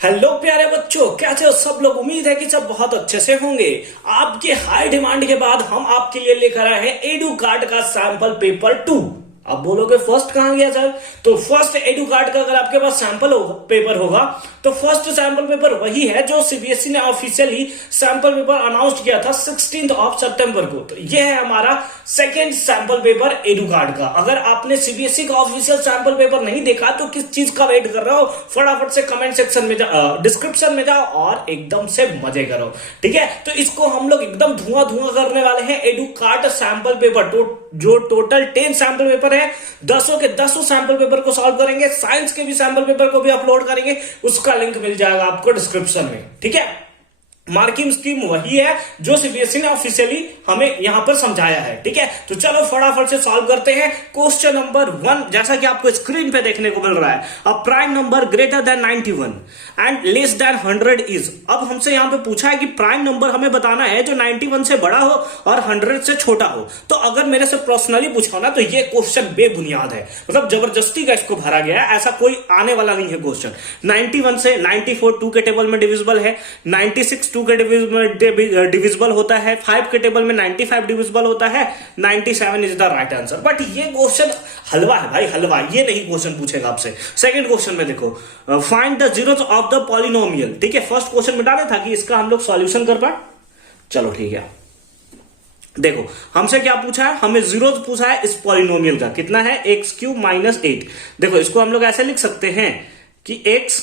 Hello प्यारे बच्चों, कैसे हो सब लोग। उम्मीद है कि सब बहुत अच्छे से होंगे। आपके हाई डिमांड के बाद हम आपके लिए लेकर आए हैं एडू कार्ड का सैंपल पेपर 2। अब बोलोगे फर्स्ट कहां गया सर? तो फर्स्ट एडू कार्ड का अगर आपके पास सैंपल पेपर होगा तो फर्स्ट सैंपल पेपर वही है जो सीबीएसई ने ऑफिशियली सैंपल पेपर अनाउंस किया था 16 सितंबर को। तो यह है हमारा second sample paper edu card का। अगर आपने सीबीएसई का ऑफिशियल सैंपल पेपर नहीं देखा तो किस चीज का वेट कर रहे हो? फटाफट से कमेंट सेक्शन में जाओ, डिस्क्रिप्शन में जाओ और एकदम से मजे करो। ठीक है, तो इसको हम लोग एकदम धुआं धुआं करने वाले हैं। एडू कार्ड सैंपल पेपर जो टोटल 10 सैंपल पेपर है, 10 के 10 सैंपल पेपर को सॉल्व करेंगे। साइंस के भी सैंपल पेपर को भी अपलोड करेंगे, उसका लिंक मिल जाएगा आपको डिस्क्रिप्शन में। ठीक है, मार्किंग स्कीम वही है जो सीबीएसई ने ऑफिशियली हमें यहां पर समझाया है। ठीक है, तो चलो फटाफट से सॉल्व करते हैं। क्वेश्चन नंबर 1, जैसा कि आपको स्क्रीन पे देखने को मिल रहा है, a prime number greater than 91 and less than 100 is. अब हमसे यहां पे पूछा है कि प्राइम नंबर हमें बताना है जो 91 से बड़ा हो और 100 से छोटा हो। तो अगर मेरे से पर्सनली पूछा ना तो ये क्वेश्चन बेबुनियाद है, मतलब जबरदस्ती का इसको भरा गया है, ऐसा कोई आने वाला नहीं है क्वेश्चन। 91 से 94 2 के टेबल में डिविजिबल है, 96 2 के डिविजिबल होता है, 5 के टेबल में 95 डिविजिबल होता है, 97 is the right answer. But ये क्वेश्चन हलवा है भाई, हलवा। ये नहीं क्वेश्चन पूछेगा आपसे। सेकंड क्वेश्चन में देखो, find the zeros of the polynomial. ठीक है, फर्स्ट क्वेश्चन मिटा था कि इसका हम लोग सॉल्यूशन कर पाए। चलो ठीक है, देखो हमसे क्या पूछा है, हमें जीरोस पूछा है इस पॉलिनोमियल का। कितना है? x³ - 8। देखो इसको हम लोग ऐसे लिख सकते हैं कि x³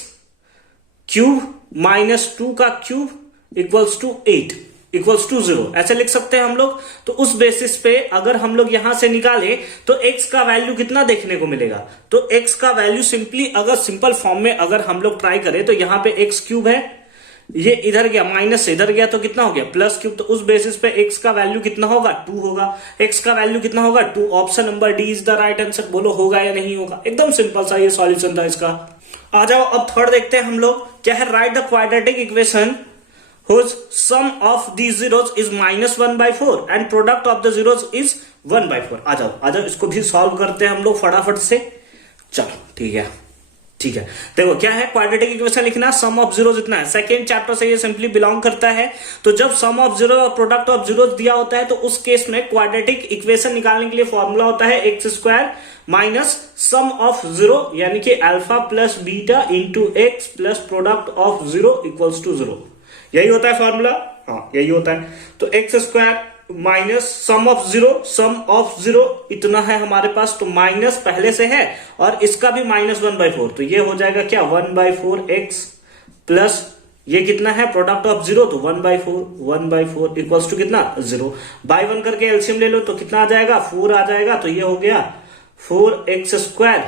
- 2 का cube equals to 8 equals to 0, ऐसे लिख सकते हैं हम लोग। तो उस बेसिस पे अगर हम लोग यहां से निकाले तो x का वैल्यू कितना देखने को मिलेगा? तो x का वैल्यू सिंपली अगर सिंपल फॉर्म में अगर हम लोग ट्राई करें तो यहां पे x³ है, ये इधर गया माइनस से इधर गया तो कितना हो गया? +3। तो उस बेसिस पे x का वैल्यू कितना होगा? 2 होगा। x का वैल्यू कितना होगा? 2। Option number D is the right answer. बोलो होगा या नहीं होगा? एकदम सिंपल सा ये सॉल्यूशन था इसका। आ जाओ अब थर्ड देखते हैं हम लोग क्या है। Right the quadratic equation whose sum of these zeros is -1/4 and product of the zeros is 1/4। आ जाओ इसको भी सॉल्व करते हैं हम लोग फटाफट से। चलो ठीक है, देखो क्या है, क्वाड्रेटिक इक्वेशन लिखना, सम ऑफ जीरोस इतना है। सेकेंड चैप्टर से ये सिंपली बिलोंग करता है। तो जब सम ऑफ जीरो और प्रोडक्ट ऑफ जीरोस दिया होता है तो उस केस में क्वाड्रेटिक इक्वेशन निकालने के लिए फॉर्मूला होता है x² minus sum of zero यानी कि alpha plus beta into x plus product of zero equals to 0। यही होता है फॉर्मूला, हाँ यही होता है। तो x² minus sum of zero इतना है हमारे पास, तो माइनस पहले से है और इसका भी -1/4। तो ये हो जाएगा क्या? 1/4x प्लस ये कितना है? प्रोडक्ट ऑफ जीरो, तो 1/4 इक्वल्स टू कितना? 0। बाय 1 करके एलसीएम ले लो तो कितना आ जाएगा? 4 आ जाएगा। तो ये हो गया 4x²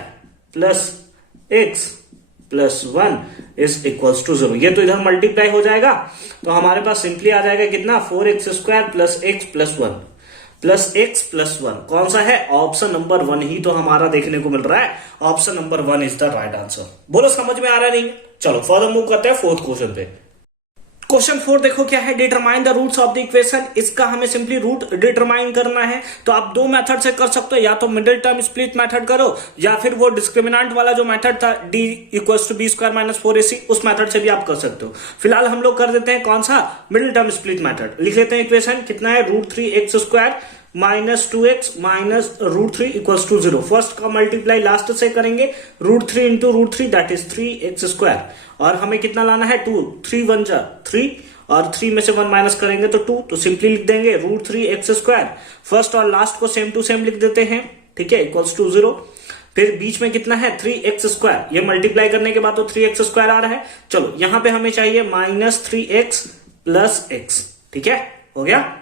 plus x plus 1 is equals to 0। ये तो इधर मल्टीप्लाई हो जाएगा तो हमारे पास सिंपली आ जाएगा कितना? 4x² plus x plus 1 plus x plus 1। कौन सा है? ऑप्शन नंबर 1 ही तो हमारा देखने को मिल रहा है। Option number 1 is the right answer. बोलो समझ में आ रहा नहीं? चलो फर्दर मूव करते हैं फोर्थ क्वेश्चन पे। क्वेश्चन 4 देखो क्या है, determine the roots of the equation. इसका हमें सिंपली रूट डिटरमाइन करना है। तो आप दो मेथड से कर सकते हो, या तो मिडिल टर्म स्प्लिट मेथड करो या फिर वो डिस्क्रिमिनेंट वाला जो मेथड था d equals to b² - 4ac, उस मेथड से भी आप कर सकते हो। फिलहाल हम लोग कर देते हैं कौन सा? Middle term split method. लिख लेते हैं इक्वेशन। कितना है? √3x² - 2x - √3 equals to 0। First का मल्टीप्लाई लास्ट से करेंगे, √3 इंटू √3 दैट इज 3x²। और हमें कितना लाना है? 2। 3 1 जा 3 और 3 में से 1 माइनस करेंगे तो 2। तो सिंपली लिख देंगे √3x²। फर्स्ट और लास्ट को सेम टू सेम लिख देते हैं। ठीक है, इक्वल्स टू 0। फिर बीच में कितना है? 3x²। ये मल्टीप्लाई करने के बाद तो 3x² आ रहा है। चलो यहां पे हमें चाहिए -3x प्लस x। ठीक है, हो गया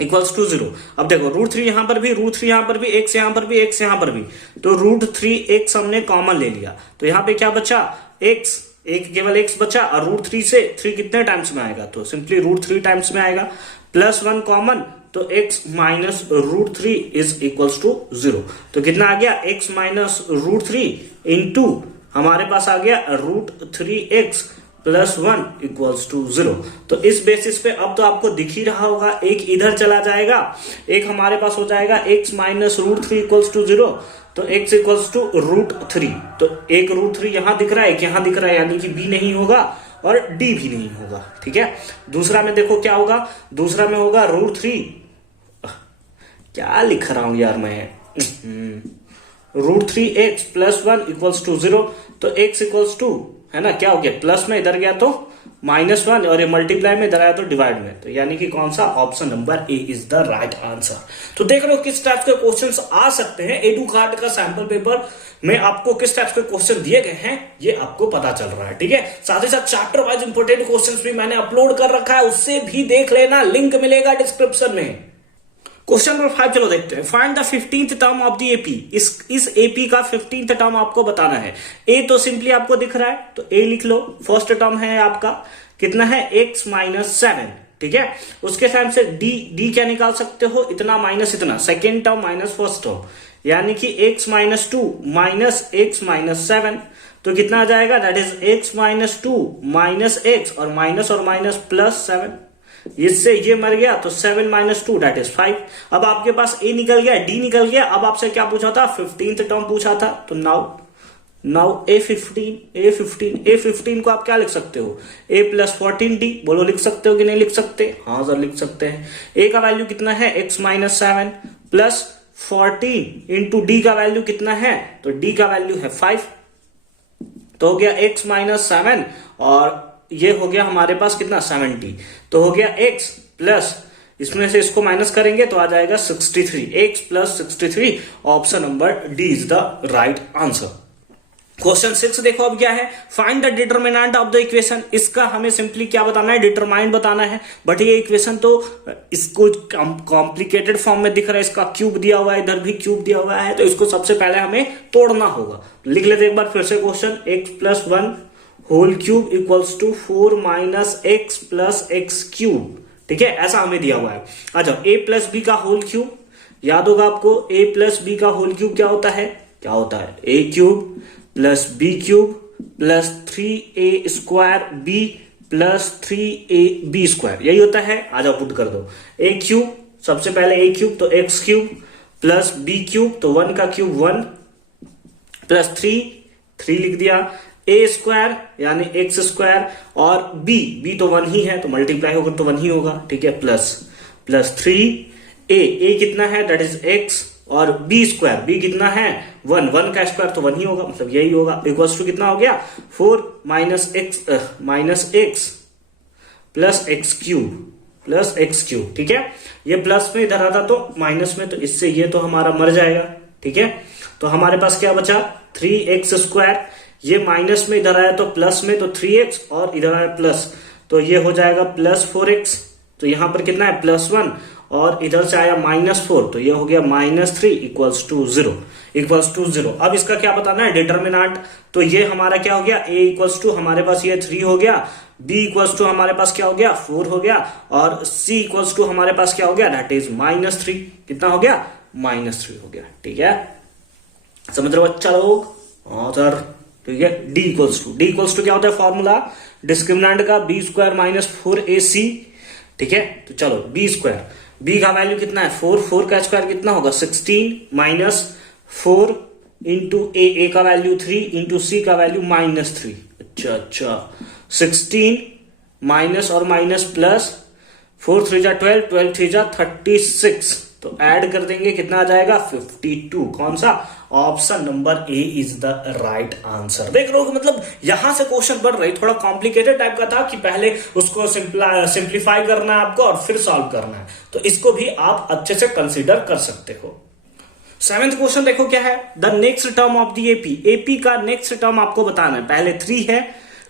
इक्वल्स टू 0। अब देखो √3 यहां पर भी, √3 यहां पर भी, x यहां पर भी, x यहां पर भी, तो √3x हमने कॉमन ले लिया। तो यहां पे क्या बचा? x, एक केवल x बचा और √3 से 3 कितने टाइम्स में आएगा? तो सिंपली √3 टाइम्स में आएगा, प्लस 1 कॉमन, तो x minus √3 is equals to 0। तो कितना आ गया? x माइनस √3 इंटू हमारे पास आ गया √3x प्लस 1 इक्वल्स टू 0। तो इस बेसिस पे अब तो आपको दिख ही रहा होगा, एक इधर चला जाएगा, एक हमारे पास हो जाएगा x माइनस √3 इक्वल्स टू 0। तो x इक्वल्स टू √3। तो एक √3 यहां दिख रहा है, एक यहां दिख रहा है, यानी कि b नहीं होगा और d भी नहीं होगा। ठीक है, दूसरा में देखो क्या होगा, दूसरा में होगा √3, क्या लिख रहा हूं यार मैं, √3x प्लस 1 इक्वल्स टू 0। तो x इक्वल्स टू, है ना, क्या हो गया, प्लस में इधर गया तो -1 और ये मल्टीप्लाई में इधर आया तो डिवाइड में, तो यानी कि कौन सा, option number A is the right answer. तो देख रहे हो किस टाइप के क्वेश्चंस आ सकते हैं, एडू कार्ड का सैंपल पेपर में आपको किस टाइप के क्वेश्चन दिए गए हैं ये आपको पता चल रहा है। ठीक है, साथ ही साथ चैप्टर वाइज इंपोर्टेंट क्वेश्चंस भी मैंने अपलोड कर रखा है, उससे भी देख लेना, लिंक मिलेगा डिस्क्रिप्शन में। क्वेश्चन नंबर 5 चलो देखते हैं। Find the 15th term of the AP. इस एपी का 15th टर्म आपको बताना है। ए तो सिंपली आपको दिख रहा है तो ए लिख लो, फर्स्ट टर्म है आपका कितना है, x माइनस 7। ठीक है, उसके टाइम से डी क्या निकाल सकते हो, इतना माइनस इतना, second term minus first term, यानी कि x minus 2 minus x minus 7, तो कितना आ जाएगा, that is x minus 2 minus x और माइनस प्लस 7, इससे ये मर गया तो 7 माइनस 2 दैट इज 5। अब आपके पास a निकल गया, d निकल गया, अब आपसे क्या पूछा था, 15th टर्म पूछा था, तो नाउ a15 को आप क्या लिख सकते हो, a प्लस 14d, बोलो लिख सकते हो कि नहीं लिख सकते, हाँ सर लिख सकते हैं। a का वैल्यू कितना है, x minus 7 plus 14 into D का वैल्यू कितना है, तो d का वैल्यू है 5, तो हो गया x माइनस 7 और ये हो गया हमारे पास कितना 70, तो हो गया x प्लस, इसमें से इसको माइनस करेंगे तो आ जाएगा 63, x plus 63, option number D is the right answer. Question 6 देखो अब क्या है, find the determinant of the equation. इसका हमें सिंपली क्या बताना है, डिटरमाइंट बताना है, बट ये इक्वेशन तो इसको कॉम्प्लिकेटेड फॉर्म में दिख रहा है, इसका क्यूब दिया हुआ है, इधर भी क्यूब दिया हुआ है, तो इसको सबसे पहले हमें तोड़ना होगा। लिख लेते एक बार फिर से question, x plus 1 whole cube equals to 4 minus x plus x cube. ठीक है, ऐसा हमें दिया हुआ है। अच्छा, a प्लस बी का होल क्यूब, याद होगा आपको, a प्लस बी का होल क्यूब क्या होता है, a cube plus b cube plus 3a square b plus 3ab square, यही होता है। आजा पुट कर दो, a क्यूब, सबसे पहले a क्यूब तो x cube plus b cube, तो 1 का क्यूब 1 प्लस 3 लिख दिया, a स्क्वायर यानी x स्क्वायर और b तो 1 ही है तो मल्टीप्लाई होगा तो 1 ही होगा। ठीक है, प्लस 3a कितना है, दैट इज x, और b स्क्वायर, b कितना है 1 का स्क्वायर तो 1 ही होगा, मतलब यही होगा, इक्वल्स टू कितना हो गया 4 minus x plus x cube. ठीक है, ये प्लस में इधर आता तो माइनस में, तो इससे ये तो हमारा मर जाएगा। ठीक है, तो हमारे पास क्या बचा 3x स्क्वायर, ये माइनस में इधर आया तो प्लस में, तो 3x और इधर आया प्लस, तो ये हो जाएगा प्लस 4x, तो यहां पर कितना है +1 और इधर से आया -4, तो ये हो गया -3 इक्वल्स टू 0। अब इसका क्या बताना है, डिटरमिनेंट, तो ये हमारा क्या हो गया, a इक्वल्स टू हमारे पास ये 3 हो गया, b इक्वल्स टू हमारे पास क्या हो गया 4 हो गया, और c इक्वल्स टू हमारे पास क्या हो गया, दैट इज -3, कितना हो गया -3 हो गया। ठीक है, समझ रहे हो बच्चा लोग, हाँ सर। ठीक है, d इक्वल्स टू क्या होता है फॉर्मूला डिस्क्रिमिनेंट का, b स्क्वायर माइनस 4ac। ठीक है, तो चलो b स्क्वायर, b का वैल्यू कितना है 4 का स्क्वायर कितना होगा 16 माइनस 4 इंटू a का वैल्यू 3 इंटू c का वैल्यू -3। अच्छा 16 माइनस और माइनस प्लस 4 3 जा 12 3 जा 36, तो ऐड कर देंगे कितना आ जाएगा 52। कौन सा, option number A is the right answer. देख लो मतलब यहां से क्वेश्चन बढ़ रही, थोड़ा कॉम्प्लिकेटेड टाइप का था कि पहले उसको सिंप्लीफाई करना है आपको और फिर सॉल्व करना है, तो इसको भी आप अच्छे से कंसीडर कर सकते हो। 7th क्वेश्चन देखो क्या है, the next term of the AP का नेक्स्ट टर्म आपको बताना है। पहले 3 है,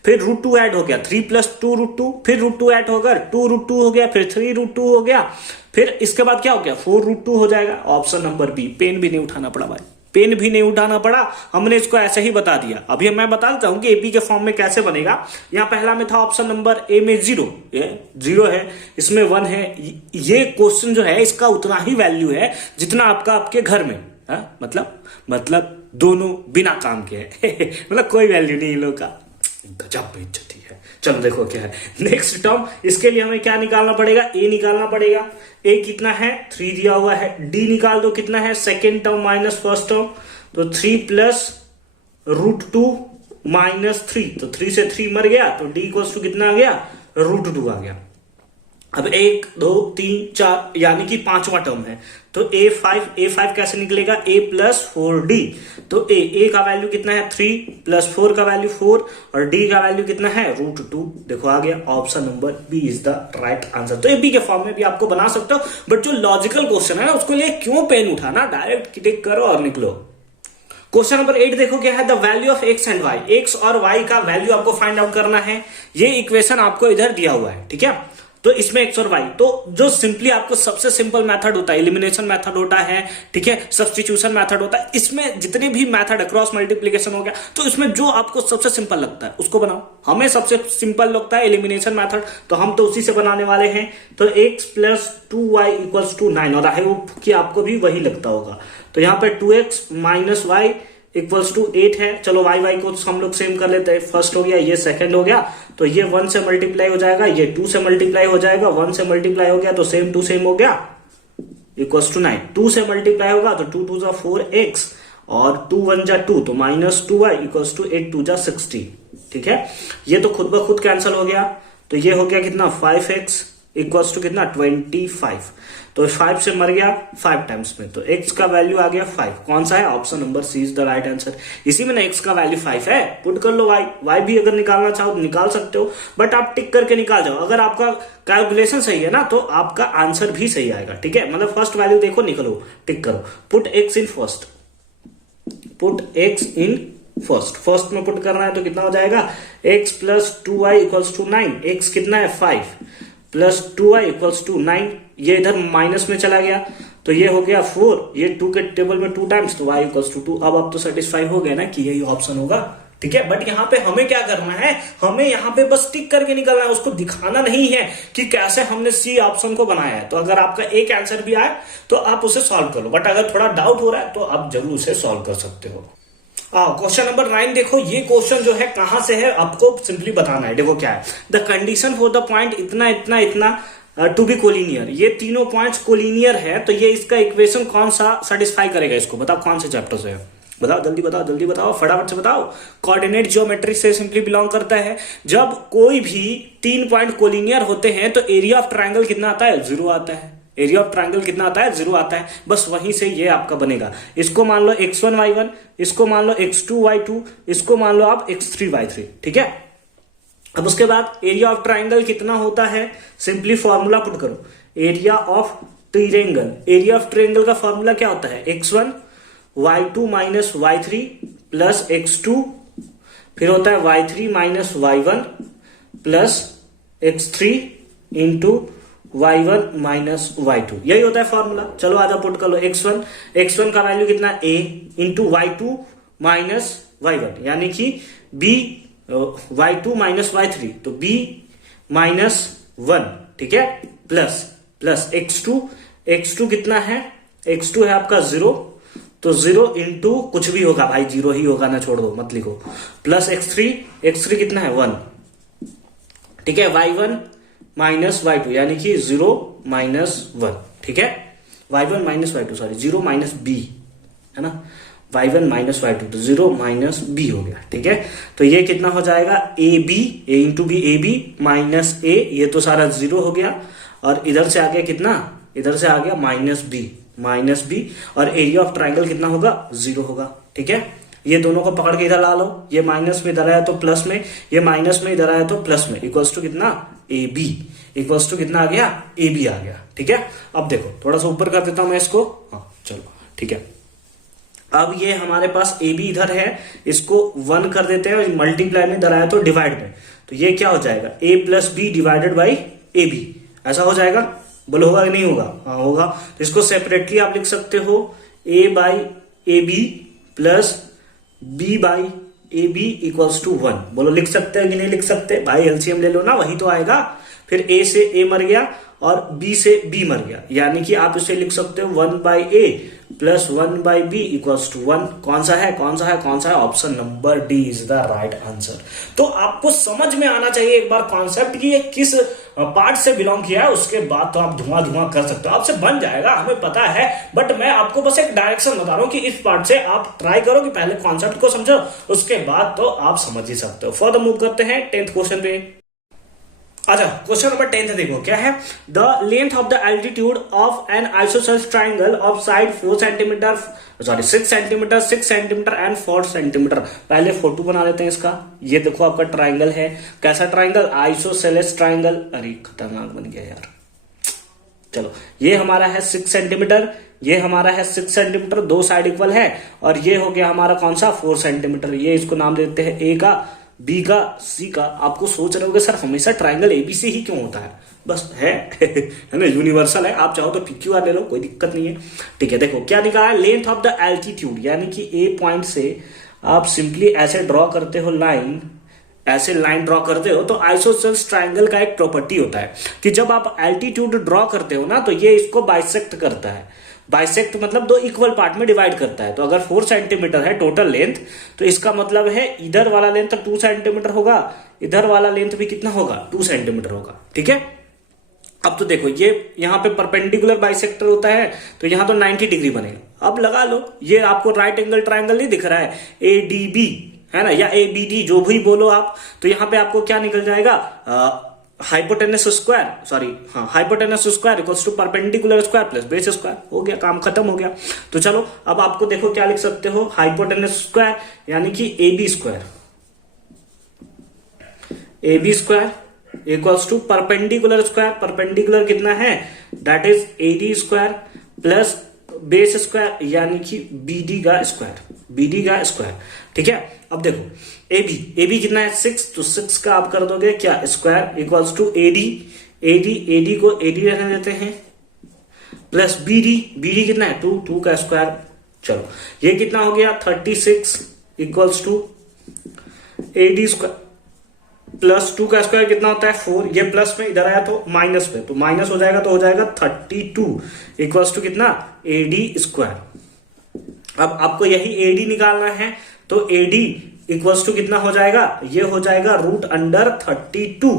फिर √2 ऐड हो गया, 3 प्लस 2 √2, फिर √2 ऐड होगा 2 √2 हो गया, फिर 3 √2 हो गया, फिर इसके बाद क्या हो गया 4 √2 हो जाएगा। ऑप्शन नंबर बी, पेन भी नहीं उठाना पड़ा भाई, पेन भी नहीं उठाना पड़ा, हमने इसको ऐसे ही बता दिया। अभी मैं बता देता हूं कि एपी के फॉर्म में कैसे बनेगा। यहां पहला में था ऑप्शन नंबर ए में 0 है, इसमें 1 है। ये क्वेश्चन जो है इसका उतना ही वैल्यू है जितना आपके घर में, मतलब दोनों बिना काम के है मतलब कोई वैल्यू नहीं इन लोगों का, गजब बेइज्जती है। चलो देखो क्या है नेक्स्ट टर्म, इसके लिए हमें क्या निकालना पड़ेगा, ए निकालना पड़ेगा। ए कितना है 3 दिया हुआ है, डी निकाल दो कितना है second term minus first term, तो 3 प्लस √2 माइनस 3, तो 3 से 3 मर गया, तो d इक्वल्स टू कितना आ गया, √2 आ गया। अब 1 2 3 4 यानी कि पांचवा टर्म है, तो a5 कैसे निकलेगा, a प्लस 4d, तो a का वैल्यू कितना है 3 प्लस 4 का वैल्यू 4 और d का वैल्यू कितना है √2। देखो आ गया, option number B is the right answer. तो ab के फॉर्म में भी आपको बना सकते हो, बट जो लॉजिकल क्वेश्चन है ना उसको लिए क्यों पेन उठाना, डायरेक्ट टिक करो और निकलो। क्वेश्चन नंबर 8 देखो क्या है, the value of x and y, x और y का वैल्यू आपको फाइंड आउट करना है। ये इक्वेशन आपको इधर दिया हुआ है, ठीक है। तो इसमें x और y, तो जो सिंपली आपको सबसे सिंपल मेथड होता है, एलिमिनेशन मेथड होता है, ठीक है, सब्स्टिट्यूशन मेथड होता है, इसमें जितने भी मेथड है, क्रॉस मल्टीप्लीकेशन हो गया, तो इसमें जो आपको सबसे सिंपल लगता है उसको बनाओ। हमें सबसे सिंपल लगता है एलिमिनेशन मेथड, तो हम तो उसी से बनाने वाले हैं। तो x plus 2y equals to 9, और आई होप कि आपको भी वही लगता होगा। तो यहाँ पे 2x minus y equals to 8 है। चलो y को हम लोग सेम कर लेते हैं, फर्स्ट हो गया, ये सेकंड हो गया, तो ये 1 से मल्टीप्लाई हो जाएगा, ये 2 से मल्टीप्लाई हो जाएगा, 1 से मल्टीप्लाई हो गया तो सेम टू सेम हो गया, इक्वल्स टू 9। 2 से मल्टीप्लाई होगा तो 2 2 4x और 2 1 2, तो माइनस 2y इक्वल्स टू 8 2 60, ठीक है। ये तो खुद ब खुद कैंसिल हो गया, तो ये हो गया कितना 5x इक्वल्स टू कितना 25, तो 5 से मर गया 5 टाइम्स में, तो x का वैल्यू आ गया 5। कौन सा है, option number C is the right answer. इसी में ना x का वैल्यू 5 है, पुट कर लो y भी अगर निकालना चाहो तो निकाल सकते हो, बट आप टिक करके निकाल जाओ। अगर आपका कैलकुलेशन सही है ना तो आपका आंसर भी सही आएगा, ठीक है। मतलब फर्स्ट वैल्यू देखो, निकलो, टिक करो, put x in first, put x in first में पुट करना है, तो कितना हो जाएगा x plus 2y equals to 9, x कितना है 5 प्लस 2y इक्वल्स टू 9, ये इधर माइनस में चला गया, तो ये हो गया 4, ये 2 के टेबल में 2 टाइम्स, तो y इक्वल्स टू 2। अब आप तो सेटिस्फाई हो गए ना कि यही ऑप्शन होगा, ठीक है। बट यहाँ पे हमें क्या करना है, हमें यहाँ पे बस टिक करके निकलना है, उसको दिखाना नहीं है कि कैसे हमने सी ऑप्शन को बनाया है। तो अगर आपका एक आंसर भी आए तो आप उसे सॉल्व कर लो, बट अगर थोड़ा डाउट हो रहा है तो आप जरूर उसे सॉल्व कर सकते हो। क्वेश्चन नंबर 9 देखो, ये क्वेश्चन जो है कहां से है आपको सिंपली बताना है। देखो क्या है, the condition for the point इतना इतना इतना टू बी कोलिनियर, ये तीनों पॉइंट्स कोलिनियर है, तो ये इसका इक्वेशन कौन सा सेटिस्फाई करेगा, इसको बताओ कौन से चैप्टर से है, बताओ जल्दी बताओ, जल्दी बताओ, फटाफट से बताओ। कोऑर्डिनेट ज्योमेट्री से सिंपली बिलोंग करता है। जब कोई भी 3 पॉइंट कोलिनियर होते हैं तो एरिया ऑफ ट्राइंगल कितना आता है, 0 आता है। एरिया ऑफ ट्राइंगल कितना आता है, 0 आता है। बस वहीं से ये आपका बनेगा। इसको मान लो x1 y1, इसको मान लो x2 y2, इसको मान लो आप x3 y3, ठीक है। अब उसके बाद एरिया ऑफ ट्राइंगल कितना होता है, सिंपली फॉर्मूला पुट करो, area of triangle. Area of triangle का फॉर्मूला क्या होता है, x1 y2 minus y3 plus x2, फिर होता है y3 minus y1 plus x3 into y1 minus y2, यही होता है फॉर्मूला। चलो आजा पुट कर लो, x1 का वैल्यू कितना a into y2 minus y1, यानी कि b y2 माइनस y3, तो b माइनस 1, ठीक है, प्लस x2 कितना है, x2 है आपका 0, तो 0 इंटू कुछ भी होगा भाई, 0 ही होगा ना, छोड़ दो मत लिखो, प्लस x3 कितना है 1, ठीक है, y1 माइनस y2 यानी कि 0 माइनस 1, ठीक है, y1 minus y2 sorry 0 minus b है ना, y1 माइनस y2 तो 0 माइनस b हो गया, ठीक है। तो ये कितना हो जाएगा a into b, a b minus a, ये तो सारा 0 हो गया, और इधर से आ गया कितना, इधर से आ गया माइनस b, और एरिया ऑफ ट्राइंगल कितना होगा 0 होगा, ठीक है। ये दोनों को पकड़ के इधर ला लो, ये माइनस में इधर आया तो प्लस में, ये माइनस में इधर आया तो प्लस में, इक्वल्स टू कितना ए बी, इक्वल्स टू कितना आ गया ए बी आ गया, ठीक है। अब देखो थोड़ा सा ऊपर कर देता हूं मैं इसको, हाँ चलो ठीक है। अब ये हमारे पास ए बी इधर है, इसको 1 कर देते हैं, और मल्टीप्लाई में इधर आया तो डिवाइड में, तो ये क्या हो जाएगा a plus b divided by a b, ऐसा हो जाएगा। बोलो होगा कि नहीं होगा, हाँ होगा। तो इसको सेपरेटली आप लिख सकते हो a by a b plus b by a b equals to 1। बोलो लिख सकते हैं कि नहीं लिख सकते भाई, एलसीएम ले लो ना, वही तो आएगा। फिर a से a मर गया, और बी से बी मर गया, यानी कि आप इसे लिख सकते हो 1/a plus 1/b equals to 1। कौन सा है, कौन सा है, कौन सा है? Option number D is the right answer. तो आपको समझ में आना चाहिए एक बार कॉन्सेप्ट कि ये किस पार्ट से बिलोंग किया है, उसके बाद तो आप धुआं धुआं कर सकते हो, आपसे बन जाएगा, हमें पता है। बट मैं आपको बस एक डायरेक्शन बता रहा हूं कि इस पार्ट से आप ट्राई करो कि पहले कॉन्सेप्ट को समझो, उसके बाद तो आप समझ ही सकते हो। फर्दर मूव करते हैं 10th क्वेश्चन पे। अच्छा, क्वेश्चन नंबर 10 देखो क्या है। The length of the altitude of N isosceles triangle of side 4 centimetre, sorry 6 centimetre, 6 centimetre and 4 centimetre. पहले फोटो बना लेते हैं इसका। ये देखो आपका ट्राइंगल है, कैसा ट्राइंगल? Isosceles triangle. अरे खतरनाक बन गया यार। चलो, ये हमारा है 6 सेंटीमीटर, ये हमारा है 6 सेंटीमीटर, दो साइड इक्वल है, और ये हो गया हमारा कौन सा? 4 सेंटीमीटर। ये इसको नाम देते हैं ए का, बी का, सी का। आपको सोच रहे होगे सर हमेशा ट्राइंगल एबीसी ही क्यों होता है? बस है है ना, यूनिवर्सल है। आप चाहो तो PQR ले लो, कोई दिक्कत नहीं है। ठीक है, देखो क्या निकाला है। लेंथ ऑफ द एल्टीट्यूड, यानी कि ए पॉइंट से आप सिंपली ऐसे ड्रॉ करते हो लाइन, ऐसे लाइन ड्रॉ करते हो, तो आइसोसेलेस ट्राइंगल का एक प्रॉपर्टी होता है कि जब आप एल्टीट्यूड ड्रॉ करते हो ना, तो ये इसको बाइसेक्ट करता है। बाइसेक्ट मतलब दो इक्वल पार्ट में डिवाइड करता है। तो अगर 4 सेंटीमीटर है टोटल लेंथ, तो इसका मतलब है इधर वाला लेंथ 2 सेंटीमीटर होगा, इधर वाला लेंथ भी कितना होगा? 2 सेंटीमीटर होगा। ठीक है, अब तो देखो ये यहां पे परपेंडिकुलर बाइसेक्टर होता है, तो यहां तो 90 डिग्री बनेगा। अब लगा लो, ये आपको राइट एंगल ट्राइंगल नहीं दिख रहा है, ADB है ना, या ABD, जो भी बोलो आप। तो यहां पे आपको क्या निकल जाएगा? हाइपोटेनस स्क्वायर, सॉरी हाँ, hypotenuse square equals to perpendicular square plus base square. हो गया, काम खत्म हो गया। तो चलो अब आपको देखो क्या लिख सकते हो, हाइपोटेनस स्क्वायर यानी कि AB square, AB square equals to perpendicular square. Perpendicular कितना है? That is AD square plus base square यानी कि BD का स्क्वायर, BD का स्क्वायर। ठीक है, अब देखो AB कितना है? 6, तो 6 का आप कर दोगे क्या? स्क्वायर इक्वल्स टू AD को AD रहने देते हैं, प्लस BD कितना है? 2 का स्क्वायर। चलो ये कितना हो गया? 36 equals to AD square plus 2 का स्क्वायर कितना होता है? 4। ये प्लस में इधर आया तो माइनस पे, तो माइनस हो जाएगा, तो हो जाएगा 32 इक्वल्स टू कितना? AD square. अब आपको यही AD निकालना है, तो AD इक्वल्स टू कितना हो जाएगा? ये हो जाएगा √32।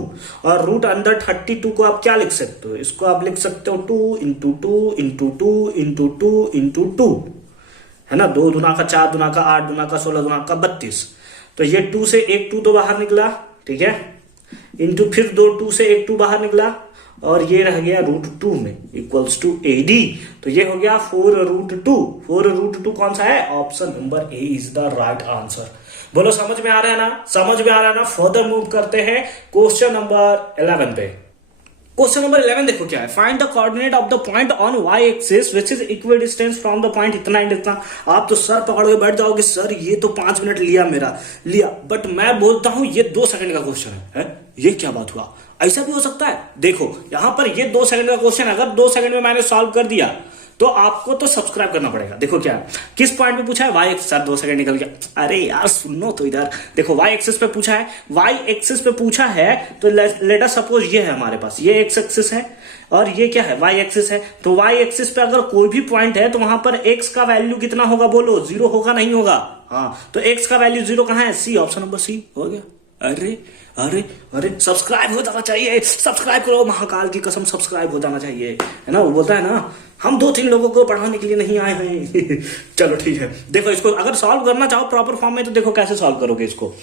और √32 को आप क्या लिख सकते हो? इसको आप लिख सकते हो 2 इंटू 2 इंटू 2 इंटू 2 इंटू 2, है ना। 2 दूना का 4, दूना का 8, दूना का 16, दूना का 32। तो ये 2 से एक 2 तो बाहर निकला, ठीक है, इंटू फिर 2 से एक 2 बाहर निकला, और ये रह गया √2 में इक्वल्स टू AD। तो ये हो गया 4√2। 4√2 कौन सा है? Option number A is the right answer. बोलो समझ में आ रहा है ना? समझ में आ रहा है ना? फर्दर मूव करते हैं क्वेश्चन नंबर 11 पे। क्वेश्चन नंबर 11 देखो क्या है। Find the coordinate of the point on y axis which is equal distance from the point इतना एंड इतना। आप तो सर पकड़ के बैठ जाओगे, सर ये तो 5 मिनट लिया, बट मैं बोलता हूं ये 2 सेकंड का क्वेश्चन है। ये क्या बात हुआ? ऐसा भी हो सकता है? देखो यहां पर ये 2 सेकंड का क्वेश्चन, अगर 2 सेकंड में मैंने सॉल्व कर दिया तो आपको तो सब्सक्राइब करना पड़ेगा। देखो क्या किस पॉइंट पे पूछा है? Y axis. सर 2 सेकंड निकल गया। अरे यार सुनो तो इधर देखो, वाई एक्सिस पे पूछा है, वाई एक्सिस पे पूछा है, तो लेट अस सपोज ये है हमारे पास, ये एक्स एक्सिस है और ये क्या है? वाई एक्सिस है। तो वाई एक्सिस पे अगर कोई भी पॉइंट है तो वहां पर एक्स का वैल्यू कितना होगा? बोलो 0 होगा, नहीं होगा? हाँ, तो एक्स का वैल्यू 0 कहां है? सी, ऑप्शन नंबर सी हो गया। अरे अरे अरे सब्सक्राइब हो जाना चाहिए, सब्सक्राइब करो, महाकाल की कसम सब्सक्राइब हो जाना चाहिए, है ना। वो बोलता है ना, हम 2-3 लोगों को पढ़ाने के लिए नहीं आए हैं। चलो ठीक है, देखो इसको अगर सॉल्व करना चाहो प्रॉपर फॉर्म में, तो देखो कैसे सॉल्व करोगे इसको।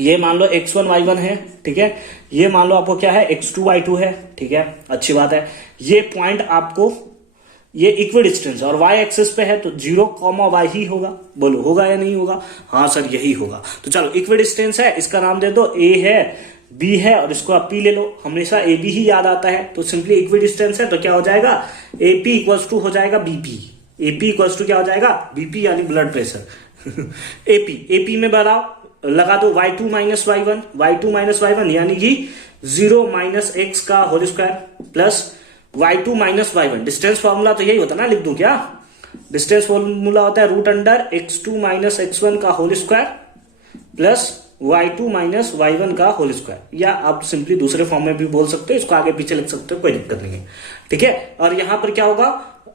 ये मान लो x1 y1 है, ठीक है। ये मान लो आपको क्या है? x2 y2 है, ठीक है, अच्छी बात है। ये पॉइंट आपको ये इक्वल डिस्टेंस और y एक्सिस पे है, तो 0, y ही होगा। बोलो होगा या नहीं होगा? हाँ सर यही होगा। तो चलो इक्वल डिस्टेंस है, इसका नाम दे दो a है, b है, और इसको आप p ले लो। हमेशा ab ही याद आता है, तो सिंपली इक्वल डिस्टेंस है, तो क्या हो जाएगा? AP इक्वल्स टू हो जाएगा BP। AP इक्वल्स टू क्या हो जाएगा? BP यानी ब्लड प्रेशर। AP में बढ़ाओ, लगा दो y2 माइनस y1 यानी कि 0 माइनस x का whole square plus y2 minus y1। Distance formula तो यही होता है ना, लिख दूं क्या? डिस्टेंस फॉर्मूला होता है √x2 माइनस x1 का whole square plus y2 minus y1 का होल स्क्वायर, या आप सिंपली दूसरे फॉर्म में भी बोल सकते हो, इसको आगे पीछे लिख सकते हो, कोई दिक्कत नहीं है। ठीक है, और यहां पर क्या होगा,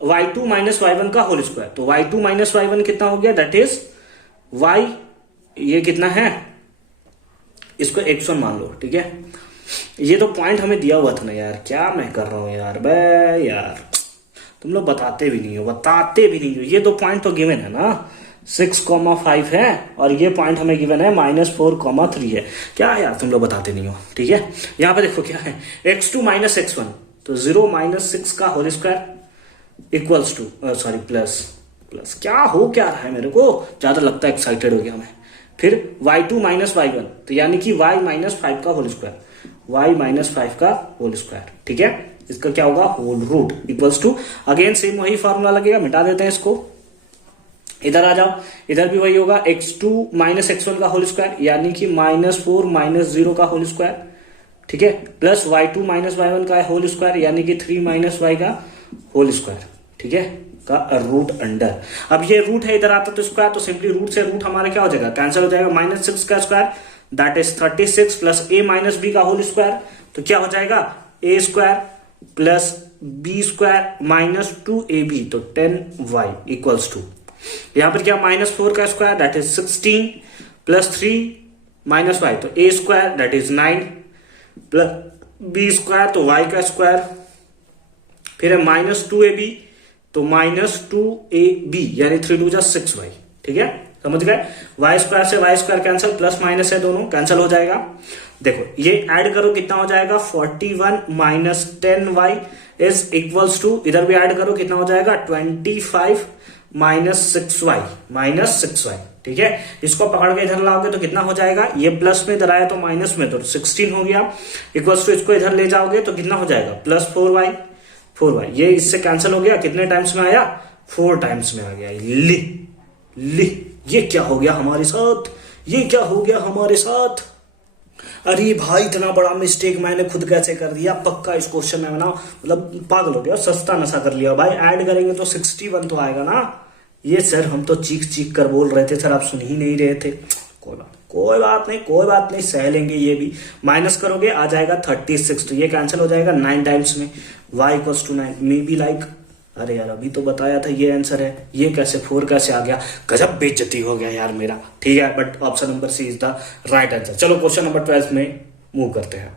y2 माइनस y1 का होल स्क्वायर, तो y2 माइनस y1 कितना हो गया, दैट इज y, ये कितना है, इसको x1 मान लो। ठीक है, ये तो पॉइंट हमें दिया हुआ था ना यार, क्या मैं कर रहा हूं यार, बे यार तुम लोग बताते भी नहीं हो, ये दो पॉइंट तो गिवन है ना, 6,5 है, और ये पॉइंट हमें गिवन है -4,3 है, क्या यार तुम लोग बताते नहीं हो। ठीक है, यहां पे देखो क्या है, x2 माइनस x1, तो 0 माइनस 6 का whole square equals to, sorry plus क्या रहा है, मेरे को ज्यादा लगता है, एक्साइटेड हो गया मैं। फिर y2 माइनस y1, तो यानी कि y माइनस 5 का होल स्क्वायर, y माइनस 5 का होल स्क्वायर। ठीक है, इसका क्या होगा, whole root equals to, again same वही फॉर्मूला लगेगा, मिटा देते हैं इसको, इधर आ जाओ, इधर भी वही होगा, x2 माइनस x1 का होल स्क्वायर, यानी कि -4 माइनस 0 का होल स्क्वायर। ठीक है, प्लस y2 माइनस y1 का होल स्क्वायर, यानी कि 3 माइनस y का होल स्क्वायर। ठीक है, का रूट अंडर, अब ये रूट है, इधर आता तो स्क्वायर, तो सिंपली रूट से रूट हमारा क्या हो जाएगा, कैंसिल हो जाएगा, -6 का square that is 36 plus a minus b का होल स्क्वायर, तो क्या हो जाएगा, a square plus b square minus 2ab, तो 10y इक्वल्स टू, यहां पर क्या, -4 का square that is 16 plus 3 minus y, तो a square that is 9 plus b square, तो y का स्क्वायर, फिर है -2ab, तो -2ab यानी 3 2 6y। ठीक है, समझ गए, y स्क्वायर से y square cancel, plus minus है दोनों कैंसिल हो जाएगा। देखो ये ऐड करो कितना हो जाएगा, 41 minus 10y is equals to, इधर भी ऐड करो कितना हो जाएगा, 25 माइनस 6y। ठीक है, इसको पकड़ के इधर लाओगे तो कितना हो जाएगा, ये प्लस में इधर आया तो माइनस में, तो 16 हो गया, इक्वल्स टू इसको इधर ले जाओगे तो कितना हो जाएगा, प्लस 4y, ये इससे कैंसिल हो गया, कितने टाइम्स में आया, 4 टाइम्स में आ गया। ली ये क्या हो गया हमारे साथ, अरे भाई इतना बड़ा मिस्टेक मैंने खुद कैसे कर दिया, पक्का इस क्वेश्चन में ना मतलब पागल हो गया, सस्ता नशा कर लिया भाई, ऐड करेंगे तो 61 तो आएगा ना, ये सर हम तो चीख कर बोल रहे थे सर, आप सुन ही नहीं रहे थे, कोई बात नहीं, सह लेंगे, ये भी माइनस करोगे आ जाएगा 36, तो ये कैंसिल हो जाएगा 9 टाइम्स में, y equals to 9, maybe like, अरे यार अभी तो बताया था ये आंसर है, ये कैसे 4 कैसे आ गया, गजब बेइज्जती हो गया यार मेरा। ठीक है, but option number C is the right answer. चलो क्वेश्चन नंबर 12 में मूव करते हैं।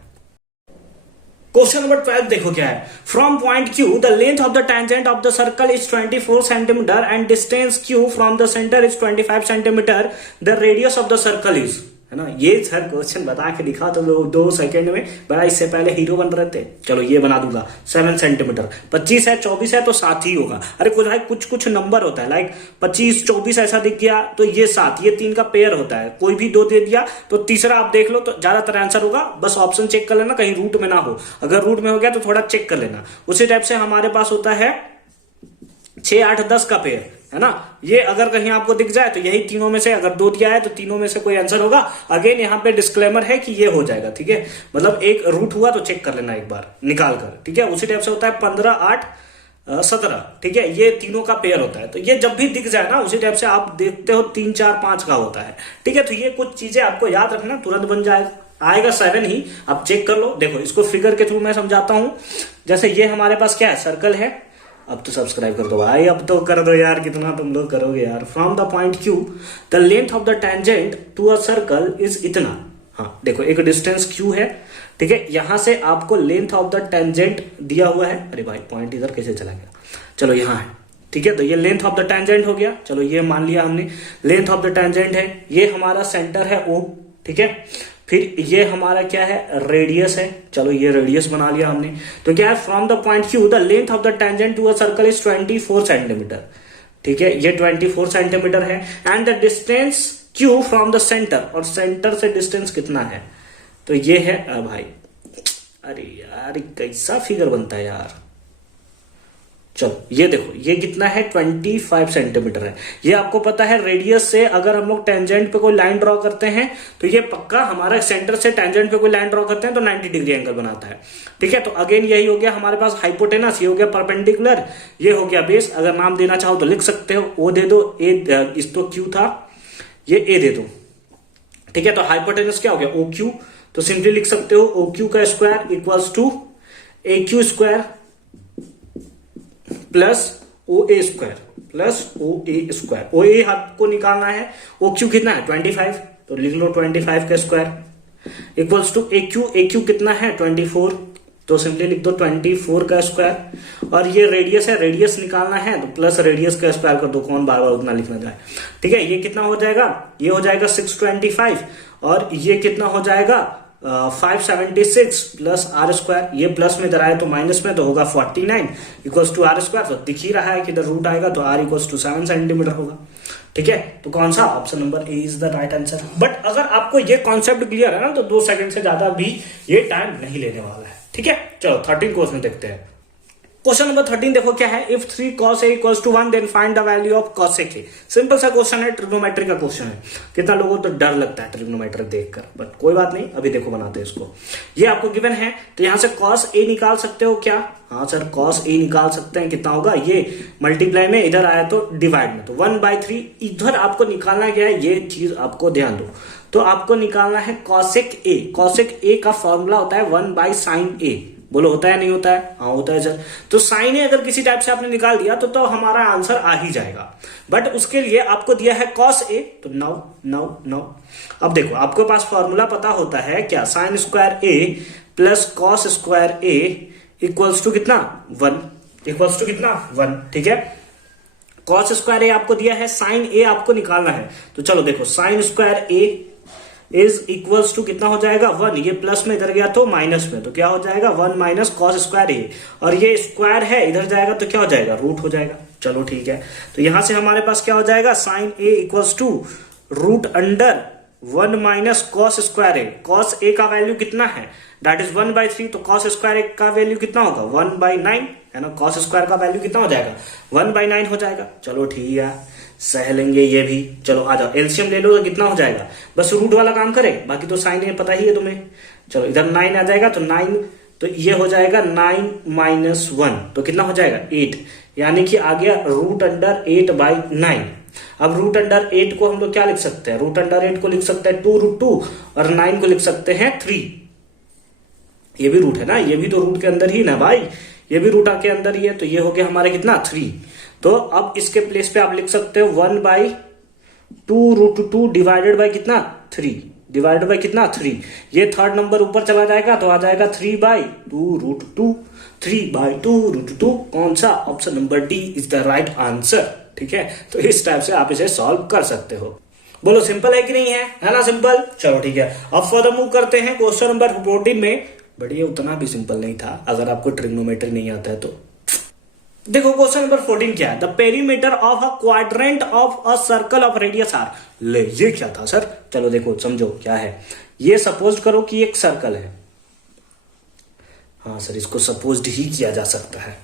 क्वेश्चन नंबर 12 देखो क्या है, from point Q the length of the tangent of the circle is 24 centimetre and distance Q from the centre is 25 centimetre, the radius of the circle is, है ना, ये sir question बता के दिखा तो 2 सेकंड में, बड़ा इससे पहले हीरो बन रहे थे, चलो ये बना दूंगा, 7 सेंटीमीटर, 25 है 24 है तो 7 ही होगा, अरे कुछ नंबर होता है, लाइक 25 24 ऐसा दिख गया तो ये 7, ये 3 का पेयर होता है, कोई भी 2 दे दिया तो तीसरा आप देख लो तो ज्यादातर आंसर होगा, बस ऑप्शन चेक कर लेना कहीं रूट में ना हो, अगर रूट में हो गया तो थोड़ा चेक कर लेना। उसी टाइप से हमारे पास होता है 6 8 10 का पेयर, है ना, ये अगर कहीं आपको दिख जाए तो यही तीनों में से अगर 2 दिया है तो तीनों में से कोई आंसर होगा। अगेन यहाँ पे डिस्क्लेमर है कि ये हो जाएगा, ठीक है, मतलब एक रूट हुआ तो चेक कर लेना एक बार निकाल कर, ठीक है। उसी टाइप से होता है 15 8 17, ठीक है, ये तीनों का पेयर होता है, तो ये जब भी दिख जाए ना उसी टाइप से आप देखते हो 3 4 5 का होता है, ठीक है। तो ये कुछ चीजें आपको याद रखना, तुरंत बन जाएगा, आएगा 7 ही, आप चेक कर लो। देखो इसको फिगर के थ्रू मैं समझाता हूं, जैसे ये हमारे पास क्या है, सर्कल है, अब तो सब्सक्राइब कर दो भाई, अब तो कर दो यार, कितना तुम लोग करोगे यार। From the point Q the length of the tangent to a circle is इतना, हाँ देखो एक डिस्टेंस Q है, ठीक है, यहां से आपको लेंथ ऑफ द टेंजेंट दिया हुआ है, अरे भाई पॉइंट इधर कैसे चला गया, चलो यहां है, ठीक है, तो ये लेंथ ऑफ द टेंजेंट हो गया, चलो ये मान लिया हमने, लेंथ ऑफ द टेंजेंट है, ये हमारा सेंटर है O, ठीक है, फिर ये हमारा क्या है, रेडियस है, चलो ये रेडियस बना लिया हमने। तो क्या है, from the point Q the length of the tangent to a circle is 24 centimetre, ठीक है, ये 24 सेंटीमीटर है, and the distance Q from the centre, और सेंटर से डिस्टेंस कितना है, तो ये है भाई, अरे यार कैसा फिगर बनता है यार, चलो ये देखो ये कितना है, 25 सेंटीमीटर है, ये आपको पता है रेडियस से अगर हम लोग टेंजेंट पे कोई लाइन ड्रॉ करते हैं तो ये पक्का हमारा सेंटर से टेंजेंट पे कोई लाइन ड्रॉ करते हैं तो 90 डिग्री एंगल बनाता है, ठीक है। तो अगेन यही हो गया हमारे पास हाइपोटेनस, ये हो गया परपेंडिकुलर, ये हो गया बेस, अगर नाम देना चाहो तो लिख सकते हो, ओ दे दो, ए इस तो Q था, ये ए दे दो, ठीक है, तो हाइपोटेनस क्या हो गया ओ क्यू, तो सिंपली लिख सकते हो ओ क्यू का square equals to A Q square plus O A square plus O A square. O A आपको निकालना है, ओ क्यू कितना है 25, तो लिख लो 25 का square equals to A Q कितना है 24, तो सिंपली लिख दो 24 का स्क्वायर। और ये रेडियस है, रेडियस निकालना है तो प्लस रेडियस का स्क्वायर कर दो, कौन बार बार उतना लिखना जाए। ठीक है, ये कितना हो जाएगा, ये हो जाएगा 625 और ये कितना हो जाएगा 576 प्लस आर स्क्वायर, ये प्लस में इधर आए तो माइनस में, तो होगा 49 इक्वल्स टू आर स्क्वायर। तो दिख ही रहा है कि इधर रूट आएगा तो आर इक्वल्स टू 7 सेंटीमीटर होगा। ठीक है, तो कौन सा option number A is the right answer. But अगर आपको ये कॉन्सेप्ट क्लियर है ना तो 2 सेकंड से ज्यादा भी ये टाइम नहीं लेने वाला है। ठीक है, चलो 13 क्वेश्चन देखते हैं। क्वेश्चन नंबर 13 देखो क्या है, if 3 cos a equals to 1 then find the value of cos a। Simple सा क्वेश्चन है, ट्रिग्नोमेट्री का क्वेश्चन है। कितना लोगों को तो डर लगता है ट्रिग्नोमेट्री देखकर, बट कोई बात नहीं, अभी देखो बनाते हैं इसको। ये आपको गिवन है तो यहां से cos a निकाल सकते हो क्या, हाँ सर cos a निकाल सकते हैं। कितना होगा, ये मल्टीप्लाई में इधर आया तो डिवाइड में, तो 1/3 इधर आपको निकालना क्या है, ये चीज आपको ध्यान दो। तो आपको निकालना है cosec a। cosec a का फॉर्मूला होता है 1/sin a। बोलो होता है नहीं होता है, हाँ होता है सर। तो साइन ए अगर किसी टाइप से आपने निकाल दिया तो हमारा आंसर आ ही जाएगा। बट उसके लिए आपको दिया है cos a, तो नाउ अब देखो आपके पास फॉर्मूला पता होता है क्या, sine square a plus cos square a equals to कितना 1, इक्वल्स टू कितना 1। ठीक है, कॉस स्क्वायर a आपको दिया है, साइन a आपको निकालना है। तो चलो देखो sine square a is equals to कितना हो जाएगा 1, ये प्लस में इधर गया तो माइनस में, तो क्या हो जाएगा 1 माइनस कॉस स्क्वायर ए, और ये स्क्वायर है इधर जाएगा तो क्या हो जाएगा रूट हो जाएगा। चलो ठीक है, तो यहां से हमारे पास क्या हो जाएगा sine A equals to root under 1 minus cos square A. Cos A का वैल्यू कितना है, दैट इज 1/3, तो कॉस स्क्वायर ए का वैल्यू कितना होगा 1/9 है ना, कॉस स्क्वायर का वैल्यू कितना हो जाएगा 1/9 हो जाएगा। चलो ठीक है, सह लेंगे ये भी। चलो आ जाओ, एलसीएम ले लो तो कितना हो जाएगा, बस रूट वाला काम करें, बाकी तो साइन ए पता ही है तुम्हें। चलो इधर 9 आ जाएगा, तो 9 तो ये हो जाएगा 9 माइनस 1, तो कितना हो जाएगा 8, यानी कि आ गया रूट अंडर 8/9। अब रूट अंडर 8 को हम लोग क्या लिख सकते हैं, रूट अंडर 8 को लिख सकते हैं 2√2 और 9 को लिख सकते हैं 3। ये भी रूट है ना, ये भी तो रूट के अंदर ही ना भाई, ये भी रूट के अंदर ही है, तो ये हो गया हमारे कितना 3। तो अब इसके प्लेस पे आप लिख सकते हो 1/2√2 डिवाइडेड बाय कितना 3, डिवाइडेड बाय कितना 3। ये थर्ड नंबर ऊपर चला जाएगा तो आ जाएगा 3/2√2, 3/2√2। कौन सा, option number D is the right answer. ठीक है, तो इस टाइप से आप इसे सॉल्व कर सकते हो। बोलो सिंपल है कि नहीं है ना सिंपल। चलो ठीक है, अब फर्दर मूव करते हैं क्वेश्चन नंबर 14 में। बट ये उतना भी सिंपल नहीं था अगर आपको ट्रिग्नोमेट्री नहीं आता है तो। देखो क्वेश्चन नंबर 14 क्या है, the perimeter of a quadrant of a circle of radius R. ले ये क्या था सर, चलो देखो समझो क्या है। ये सपोज करो कि एक सर्कल है, हाँ सर इसको सपोज्ड ही किया जा सकता है।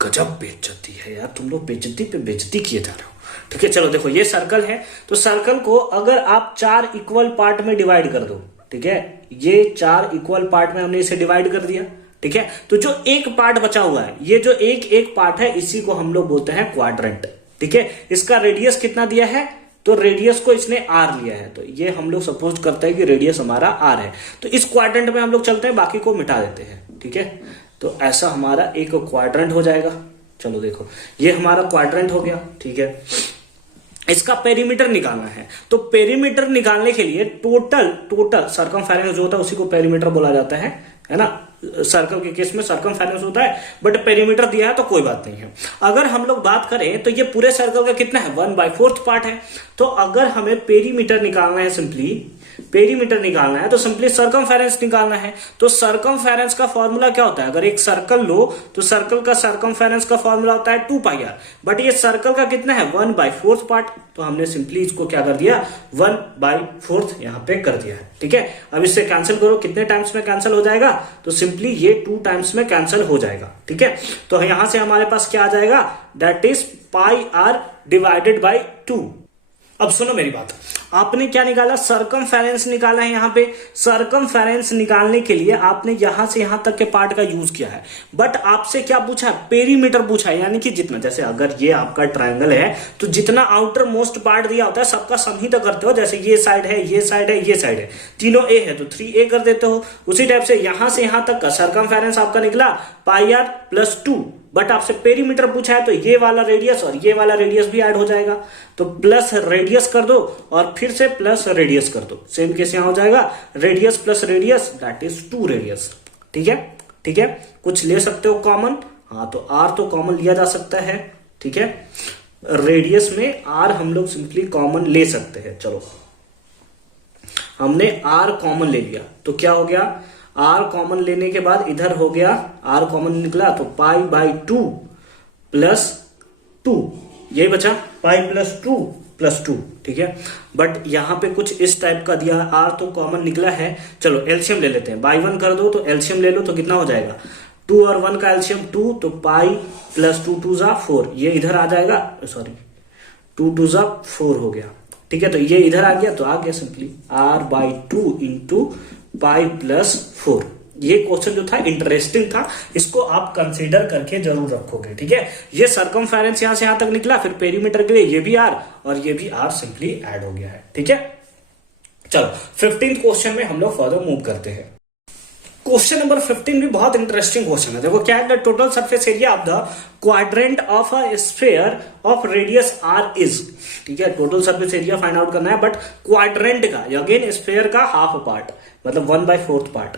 गजब बेइज्जती है यार, तुम लोग बेइज्जती पे बेइज्जती किए जा रहे हो। ठीक है, चलो देखो ये सर्कल है, तो सर्कल को अगर आप 4 इक्वल पार्ट में डिवाइड कर दो, ठीक है, ये 4 इक्वल पार्ट में हमने इसे डिवाइड कर दिया। ठीक है, तो जो एक पार्ट बचा हुआ है, ये जो एक पार्ट है, इसी को हम लोग बोलते हैं क्वाड्रेंट। ठीक है, इसका रेडियस कितना दिया है, तो रेडियस को इसने आर लिया है, तो ये हम लोग सपोज करते हैं कि रेडियस हमारा आर है। तो इस क्वाड्रेंट में हम लोग चलते हैं, बाकी को मिटा देते हैं। ठीक है, तो ऐसा हमारा एक क्वाड्रेंट हो जाएगा। चलो देखो ये हमारा क्वाड्रेंट हो गया। ठीक है, इसका पेरीमीटर निकालना है, तो पेरीमीटर निकालने के लिए टोटल सर्कमफेरेंस जो होता है उसी को पेरीमीटर बोला जाता है ना। सर्कल के केस में सर्कमफेरेंस होता है, बट पेरीमीटर दिया है तो कोई बात नहीं है। अगर हम लोग बात करें तो ये पूरे सर्कल का कितना है 1/4 पार्ट है। तो अगर हमें पेरीमीटर निकालना है, सिंपली पेरीमीटर निकालना है तो सिंपली सर्कमफेरेंस निकालना है। तो सर्कमफेरेंस का फॉर्मूला क्या होता है, अगर एक सर्कल लो तो सर्कल का सर्कमफेरेंस का फॉर्मूला होता है 2πr, बट ये सर्कल का कितना है 1/4 पार्ट, तो हमने सिंपली इसको क्या कर दिया 1/4 यहां पे कर दिया है। ठीक है, अब इससे कैंसिल करो, कितने टाइम्स में कैंसिल हो जाएगा, तो सिंपली ये 2 टाइम्स में कैंसिल हो जाएगा। ठीक है, तो यहां से हमारे पास क्या आ जाएगा, that is πr divided by 2। अब सुनो मेरी बात, आपने क्या निकाला, सरकमफेरेंस निकाला है। यहाँ पे सरकमफेरेंस निकालने के लिए आपने यहां से यहां तक के पार्ट का यूज किया है, बट आपसे क्या पूछा है, पेरीमीटर पूछा है, यानी कि जितना, जैसे अगर ये आपका ट्रायंगल है तो जितना आउटर मोस्ट पार्ट दिया होता है सबका सम ही तो करते हो। जैसे ये साइड है, ये साइड है, ये साइड है, तीनों ए है तो 3a कर देते हो। उसी टाइप से यहां तक का सरकमफेरेंस आपका निकला पाई आर प्लस 2, बट आपसे पेरीमीटर पूछा है तो ये वाला रेडियस और ये वाला रेडियस भी ऐड हो जाएगा, तो प्लस रेडियस कर दो और फिर से प्लस रेडियस कर दो। सेम केस यहां हो जाएगा, radius plus radius that is 2 radius. ठीक है, ठीक है, कुछ ले सकते हो कॉमन, हाँ तो आर तो कॉमन लिया जा सकता है। ठीक है, रेडियस में आर हम लोग सिंपली कॉमन ले सकते हैं। चलो हमने आर कॉमन ले लिया तो क्या हो गया, आर कॉमन लेने के बाद इधर हो गया, आर कॉमन निकला तो पाई बाई 2 प्लस 2, यही बचा पाई प्लस 2 प्लस 2। ठीक है, बट यहां पे कुछ इस टाइप का दिया, आर तो कॉमन निकला है। चलो एलसीएम ले लेते हैं, बाई 1 कर दो तो एलसीएम ले लो तो कितना हो जाएगा, 2 और 1 का एलसीएम 2, तो पाई प्लस 2 2 जा 4, ये इधर आ जाएगा, सॉरी 2 2 जा 4 हो गया। ठीक है, तो ये इधर आ गया तो आ गया simply R by 2 into pi plus 4। ये क्वेश्चन जो था इंटरेस्टिंग था, इसको आप कंसीडर करके जरूर रखोगे। ठीक है, ये सरकमफेरेंस यहां से यहां तक निकला, फिर पेरीमीटर के लिए ये भी आर और ये भी आर सिंपली ऐड हो गया है। ठीक है, चलो 15th क्वेश्चन में हम लोग फर्दर मूव करते हैं। क्वेश्चन नंबर 15 भी बहुत इंटरेस्टिंग क्वेश्चन है। देखो क्या है, the total surface area of the quadrant of a sphere of radius R is. ठीक है, total surface area find out करना है, बट क्वाड्रेंट का, अगेन स्फीयर का हाफ पार्ट, मतलब 1/4 पार्ट।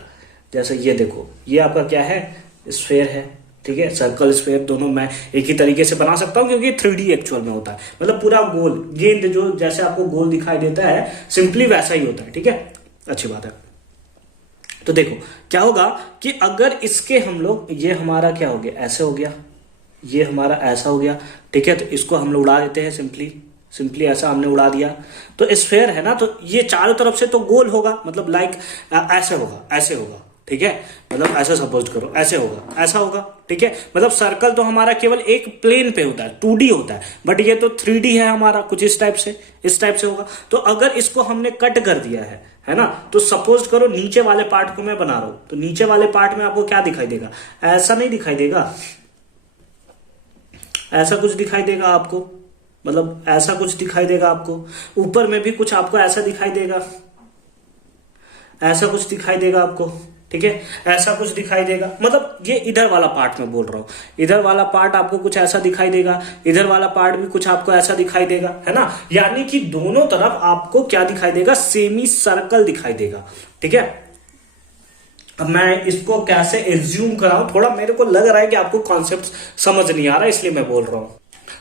जैसे ये देखो, ये आपका क्या है, स्फीयर है। ठीक है, सर्कल स्फीयर दोनों मैं एक ही तरीके से बना सकता हूं क्योंकि 3D एक्चुअल में होता है, मतलब पूरा गोल, गेंद जो जैसे आपको गोल दिखाई देता है सिंपली वैसा ही होता है। ठीक है, अच्छी बात है। तो देखो क्या होगा कि अगर इसके हम लोग, ये हमारा क्या हो गया, ऐसे हो गया, ये हमारा ऐसा हो गया। ठीक है, तो इसको हम लोग उड़ा देते हैं, सिंपली ऐसा हमने उड़ा दिया। तो स्फीयर है ना, तो ये चारों तरफ से तो गोल होगा, मतलब लाइक ऐसे होगा, ऐसे होगा। ठीक है, मतलब ऐसा सपोज करो, ऐसे होगा, ऐसा होगा। ठीक है, मतलब सर्कल तो हमारा केवल एक प्लेन पे होता है, 2D होता है, बट ये तो 3D है हमारा, कुछ इस टाइप से होगा। तो अगर इसको हमने कट कर दिया है ना, तो सपोज करो नीचे वाले पार्ट को मैं बना रहा हूं, तो नीचे वाले पार्ट में आपको क्या दिखाई देगा, ऐसा नहीं दिखाई देगा, ऐसा कुछ दिखाई देगा आपको, मतलब ऐसा कुछ दिखाई देगा आपको। ऊपर में भी कुछ आपको ऐसा दिखाई देगा, ऐसा कुछ दिखाई देगा आपको। ठीक है, ऐसा कुछ दिखाई देगा, मतलब ये इधर वाला पार्ट में बोल रहा हूं, इधर वाला पार्ट आपको कुछ ऐसा दिखाई देगा, इधर वाला पार्ट भी कुछ आपको ऐसा दिखाई देगा, है ना। यानी कि दोनों तरफ आपको क्या दिखाई देगा, सेमी सर्कल दिखाई देगा। ठीक है, अब मैं इसको कैसे एज्यूम कराऊं, थोड़ा मेरे को लग रहा है कि आपको कॉन्सेप्ट समझ नहीं आ रहा है, इसलिए मैं बोल रहा हूं।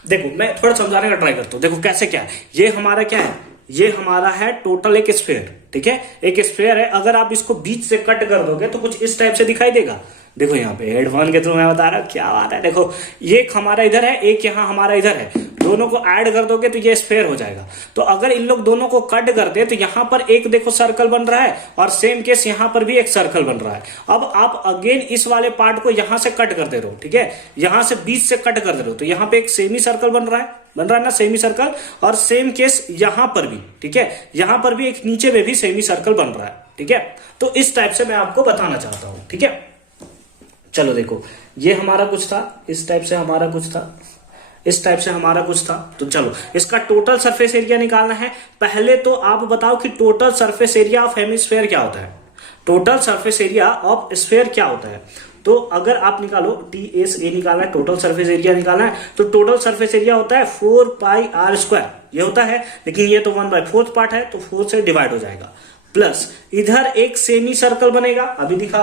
देखो मैं थोड़ा समझाने का ट्राई करता हूं। देखो कैसे क्या है, ये हमारा क्या है, ये हमारा है टोटल एक स्फीयर। ठीक है, एक स्फीयर है, अगर आप इसको बीच से कट कर दोगे तो कुछ इस टाइप से दिखाई देगा। देखो यहाँ पे हेडफोन के थ्रू मैं बता रहा हूँ, क्या बात है। देखो एक हमारा इधर है, एक यहाँ हमारा इधर है, दोनों को ऐड कर दोगे तो ये स्फीयर हो जाएगा। तो अगर इन लोग दोनों को कट कर दे तो यहाँ पर एक देखो सर्कल बन रहा है, और सेम केस यहाँ पर भी एक सर्कल बन रहा है। अब आप अगेन इस वाले पार्ट को यहाँ से कट कर दे रहे हो। ठीक है, यहाँ से बीच से कट कर दे रहे हो, तो यहाँ पे एक सेमी सर्कल बन रहा है ना, सेमी सर्कल। और सेम केस यहां पर भी, ठीक है, यहां पर भी एक नीचे में भी सेमी सर्कल बन रहा है। ठीक है, तो इस टाइप से मैं आपको बताना चाहता हूं। ठीक है, चलो देखो ये हमारा कुछ था, इस टाइप से हमारा कुछ था, इस टाइप से हमारा कुछ था। तो चलो इसका टोटल सरफेस एरिया निकालना है। पहले तो आप बताओ कि total surface area of hemisphere क्या होता है, total surface area of sphere क्या होता है। तो अगर आप निकालो TSA निकालना है, टोटल सरफेस एरिया निकालना है, तो टोटल सरफेस एरिया होता है 4πr², ये होता है। लेकिन ये तो 1/4 पार्ट है, तो 4 से डिवाइड हो जाएगा, प्लस इधर एक सेमी सर्कल बनेगा। अभी दिखा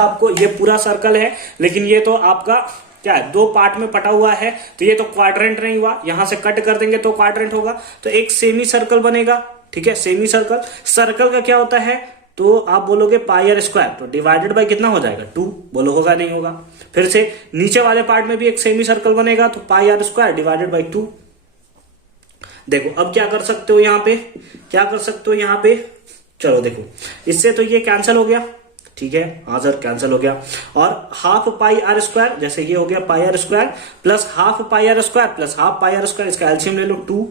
आपको ये पूरा सर्कल है, लेकिन ये तो आपका क्या है, 2 पार्ट में पटा हुआ है, तो ये तो क्वाड्रेंट नहीं हुआ। यहां से कट कर देंगे तो क्वाड्रेंट होगा, तो एक सेमी सर्कल बनेगा। ठीक है, सेमी सर्कल का क्या होता है, तो आप बोलोगे πr², तो डिवाइडेड बाय कितना हो जाएगा, 2। बोलो होगा नहीं होगा। फिर से नीचे वाले पार्ट में भी एक सेमी सर्कल बनेगा, तो πr² डिवाइडेड बाय 2। देखो अब क्या कर सकते हो यहाँ पे, चलो देखो इससे तो ये कैंसिल हो गया। ठीक है, हाँ सर कैंसिल हो गया। और हाफ πr², जैसे ये हो गया πr² plus half πr² plus half πr², इसका एलसीएम ले लो 2।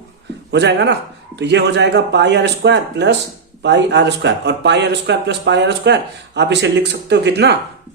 हो जाएगा ना। तो ये हो जाएगा pi R square plus pi R square, और pi R square plus pi R square आप इसे लिख सकते हो कितना,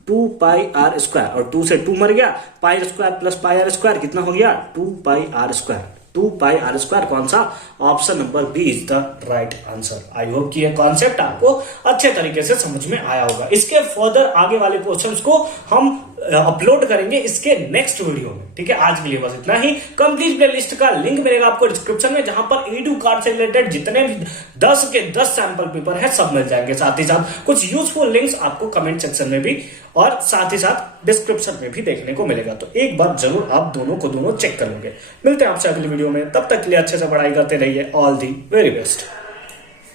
2 पाई आर स्क्वायर, और 2 से 2 मर गया, pi square plus pi R square कितना हो गया, 2 pi R square. 2 pi R square कौन सा, option number B is the right answer. I hope कि ये कॉन्सेप्ट आपको अच्छे तरीके से समझ में आया होगा। इसके फर्दर आगे वाले क्वेश्चंस को हम अपलोड करेंगे इसके नेक्स्ट वीडियो में, ठीक है। आज के लिए बस इतना ही। कंप्लीट प्लेलिस्ट का लिंक मिलेगा आपको डिस्क्रिप्शन में, जहां पर एडू कार्ड से रिलेटेड जितने भी 10 के 10 सैंपल पेपर है सब मिल जाएंगे। साथ ही साथ कुछ यूजफुल लिंक्स आपको कमेंट सेक्शन में भी और साथ ही साथ डिस्क्रिप्शन में भी देखने को मिलेगा। तो एक बार जरूर आप दोनों को चेक कर लोगे। मिलते हैं आपसे अगली वीडियो में, तब तक के लिए अच्छे से पढ़ाई करते रहिए। All the very best.